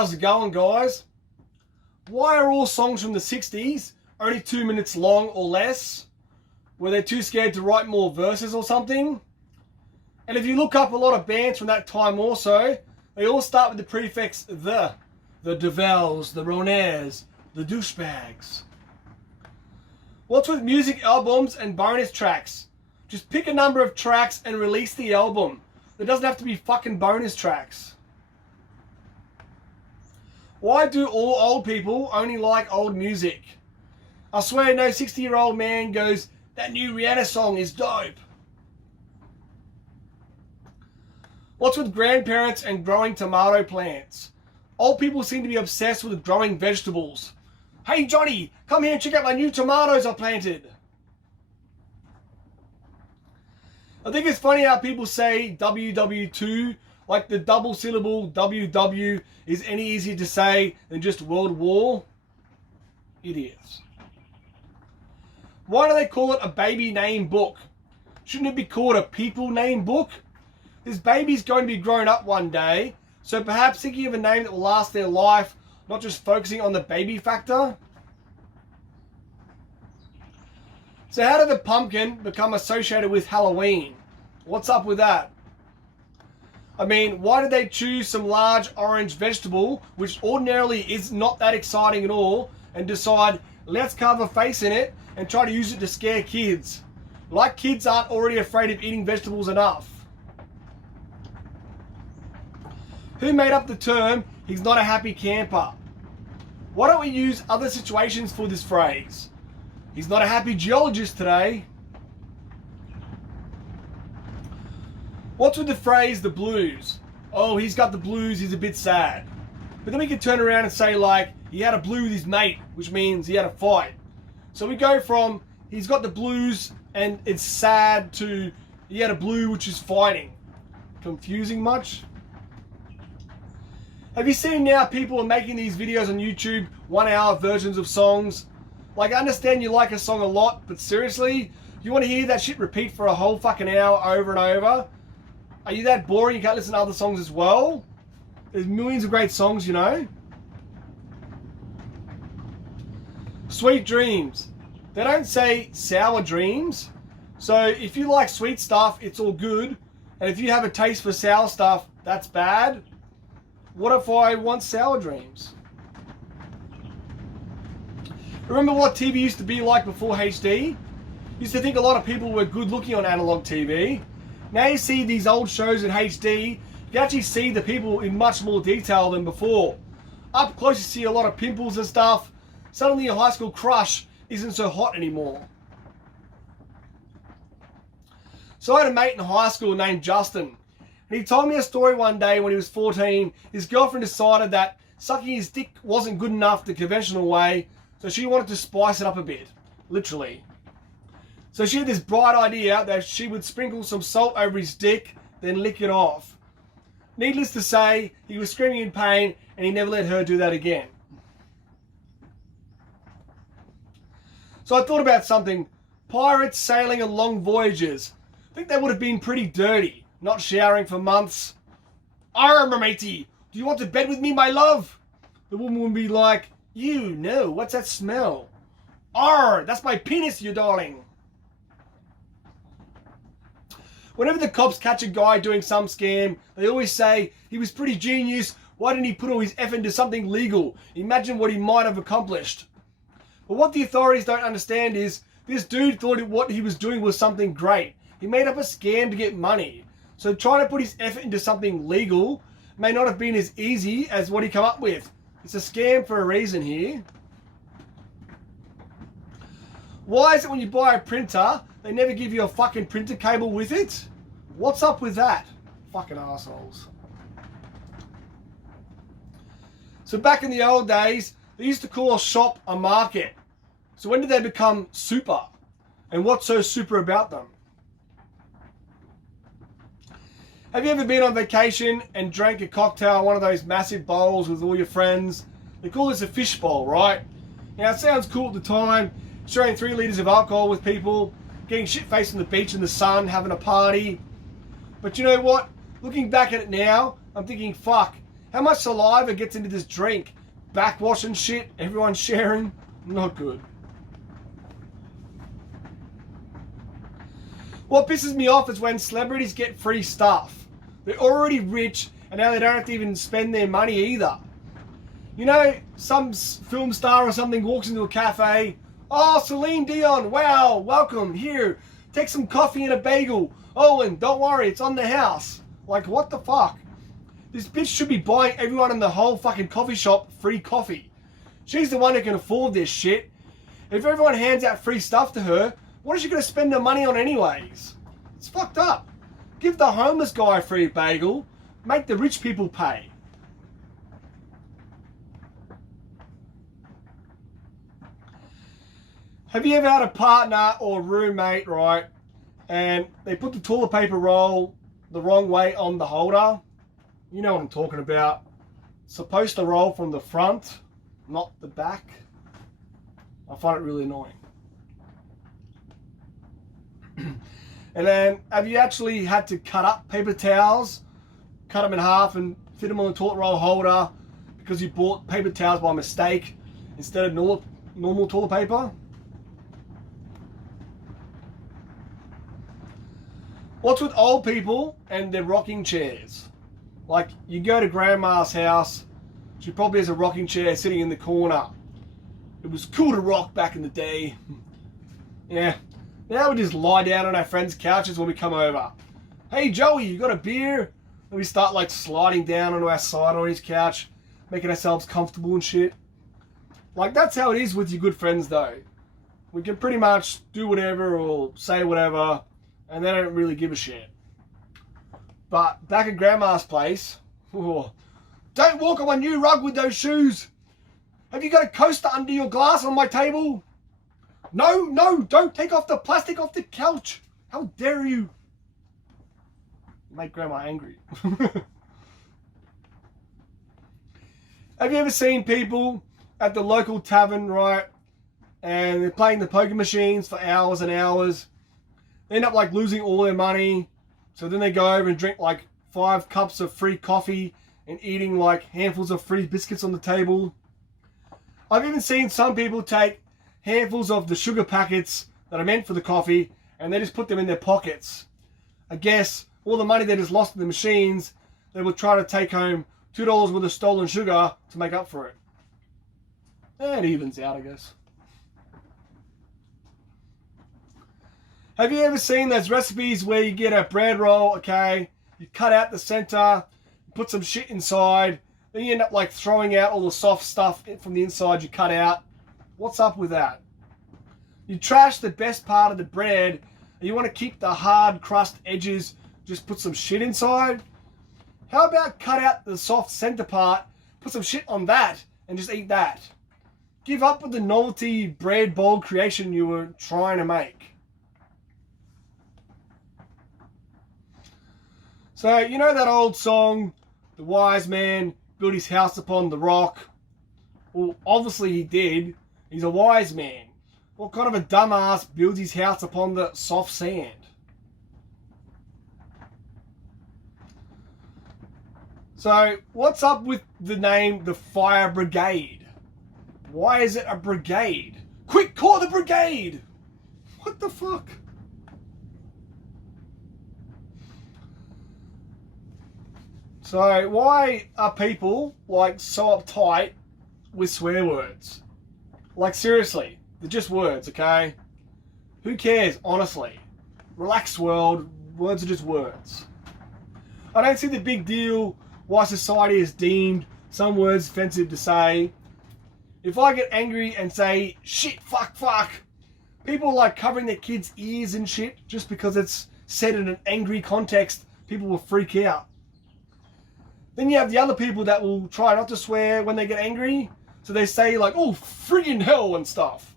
How's it going, guys? Why are all songs from the 60s only 2 minutes long or less? Were they too scared to write more verses or something? And if you look up a lot of bands from that time also, they all start with the prefix the Devels, the Ronaires, the douchebags. What's with music albums and bonus tracks? Just pick a number of tracks and release the album. There doesn't have to be fucking bonus tracks. Why do all old people only like old music? I swear no 60-year-old man goes, that new Rihanna song is dope. What's with grandparents and growing tomato plants? Old people seem to be obsessed with growing vegetables. Hey Johnny, come here and check out my new tomatoes I planted. I think it's funny how people say WW2, like the double syllable WW is any easier to say than just World War. Idiots. Why do they call it a baby name book? Shouldn't it be called a people name book? This baby's going to be grown up one day, so perhaps thinking of a name that will last their life, not just focusing on the baby factor. So how did the pumpkin become associated with Halloween? What's up with that? I mean, why did they choose some large orange vegetable, which ordinarily is not that exciting at all, and decide, let's carve a face in it and try to use it to scare kids? Like kids aren't already afraid of eating vegetables enough. Who made up the term, he's not a happy camper? Why don't we use other situations for this phrase? He's not a happy geologist today. What's with the phrase, the blues? Oh, he's got the blues, he's a bit sad. But then we can turn around and say, like, he had a blue with his mate, which means he had a fight. So we go from, he's got the blues and it's sad, to he had a blue, which is fighting. Confusing much? Have you seen now people are making these videos on YouTube, 1 hour versions of songs? Like, I understand you like a song a lot, but seriously? You want to hear that shit repeat for a whole fucking hour over and over? Are you that boring you can't listen to other songs as well? There's millions of great songs, you know. Sweet dreams. They don't say sour dreams. So if you like sweet stuff, it's all good. And if you have a taste for sour stuff, that's bad. What if I want sour dreams? Remember what TV used to be like before HD? Used to think a lot of people were good looking on analog TV. Now you see these old shows in HD, you can actually see the people in much more detail than before. Up close you see a lot of pimples and stuff. Suddenly your high school crush isn't so hot anymore. So I had a mate in high school named Justin. And he told me a story one day when he was 14. His girlfriend decided that sucking his dick wasn't good enough the conventional way, so she wanted to spice it up a bit. Literally. So she had this bright idea that she would sprinkle some salt over his dick, then lick it off. Needless to say, he was screaming in pain and he never let her do that again. So I thought about something. Pirates sailing on long voyages. I think they would have been pretty dirty, not showering for months. Arr, matey, do you want to bed with me, my love? The woman would be like, you know, what's that smell? Arr, that's my penis, you darling. Whenever the cops catch a guy doing some scam, they always say, he was pretty genius, why didn't he put all his effort into something legal? Imagine what he might have accomplished. But what the authorities don't understand is, this dude thought what he was doing was something great. He made up a scam to get money. So trying to put his effort into something legal may not have been as easy as what he came up with. It's a scam for a reason here. Why is it when you buy a printer, they never give you a fucking printer cable with it? What's up with that? Fucking assholes. So back in the old days, they used to call a shop a market. So when did they become super? And what's so super about them? Have you ever been on vacation and drank a cocktail, one of those massive bowls with all your friends? They call this a fishbowl, right? Now it sounds cool at the time, sharing 3 litres of alcohol with people, getting shit-faced on the beach in the sun, having a party. But you know what? Looking back at it now, I'm thinking, fuck, How much saliva gets into this drink? Backwash and shit, everyone's sharing. Not good. What pisses me off is when celebrities get free stuff. They're already rich and now they don't have to even spend their money either. You know, some film star or something walks into a cafe. Oh, Celine Dion, wow, welcome, here. Take some coffee and a bagel. Oh, and don't worry, it's on the house. Like, what the fuck? This bitch should be buying everyone in the whole fucking coffee shop free coffee. She's the one who can afford this shit. If everyone hands out free stuff to her, what is she going to spend her money on anyways? It's fucked up. Give the homeless guy a free bagel. Make the rich people pay. Have you ever had a partner or roommate, right, and they put the toilet paper roll the wrong way on the holder? You know what I'm talking about. It's supposed to roll from the front, not the back. I find it really annoying. And then, have you actually had to cut up paper towels, cut them in half and fit them on the toilet roll holder because you bought paper towels by mistake instead of normal toilet paper? What's with old people and their rocking chairs? Like, you go to grandma's house, she probably has a rocking chair sitting in the corner. It was cool to rock back in the day. Yeah. Now we just lie down on our friends' couches when we come over. Hey Joey, you got a beer? And we start like sliding down onto our side on his couch, making ourselves comfortable and shit. Like, that's how it is with your good friends though. We can pretty much do whatever or say whatever, and they don't really give a shit. But back at grandma's place, oh, don't walk on my new rug with those shoes. Have you got a coaster under your glass on my table? No, don't take off the plastic off the couch. How dare you? Make grandma angry. Have you ever seen people at the local tavern, right, and they're playing the poker machines for hours and hours? They end up like losing all their money. So then they go over and drink like 5 cups of free coffee and eating like handfuls of free biscuits on the table. I've even seen some people take handfuls of the sugar packets that are meant for the coffee and they just put them in their pockets. I guess all the money they just lost in the machines, they will try to take home $2 worth of stolen sugar to make up for it. And it evens out, I guess. Have you ever seen those recipes where you get a bread roll, okay, you cut out the center, put some shit inside, then you end up like throwing out all the soft stuff from the inside you cut out? What's up with that? You trash the best part of the bread and you want to keep the hard crust edges, just put some shit inside? How about cut out the soft center part, put some shit on that and just eat that? Give up with the novelty bread bowl creation you were trying to make. So, you know that old song, The Wise Man Built His House Upon the Rock? Well, obviously he did. He's a wise man. What kind of a dumbass builds his house upon the soft sand? So, what's up with the name the Fire Brigade? Why is it a brigade? Quick, call the brigade! What the fuck? So, why are people like so uptight with swear words? Like, seriously, they're just words, okay? Who cares, honestly? Relax, world. Words are just words. I don't see the big deal why society has deemed some words offensive to say. If I get angry and say, shit, fuck, people like covering their kids' ears and shit just because it's said in an angry context, people will freak out. Then you have the other people that will try not to swear when they get angry. So they say like, oh, friggin' hell and stuff.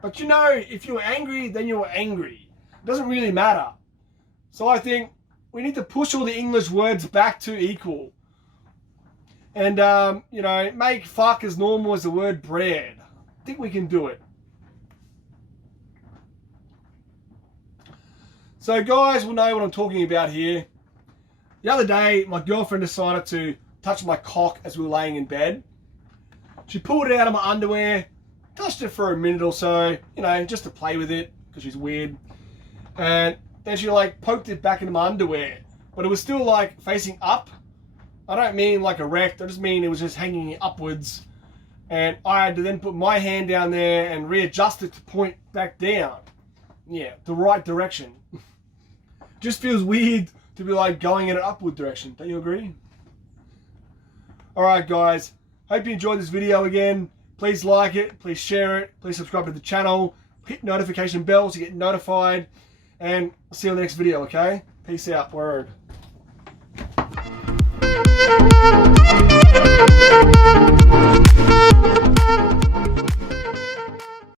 But you know, if you're angry, then you're angry. It doesn't really matter. So I think we need to push all the English words back to equal. And, you know, make fuck as normal as the word bread. I think we can do it. So guys will know what I'm talking about here. The other day, my girlfriend decided to touched my cock as we were laying in bed. She pulled it out of my underwear, touched it for a minute or so, you know, just to play with it, because she's weird. And then she like poked it back into my underwear, but it was still like facing up. I don't mean like erect, I just mean it was just hanging upwards. And I had to then put my hand down there and readjust it to point back down. Yeah, the right direction. Just feels weird to be like going in an upward direction. Don't you agree? Alright guys, hope you enjoyed this video again. Please like it, please share it, please subscribe to the channel, hit notification bells to get notified, and I'll see you on the next video, okay? Peace out, word.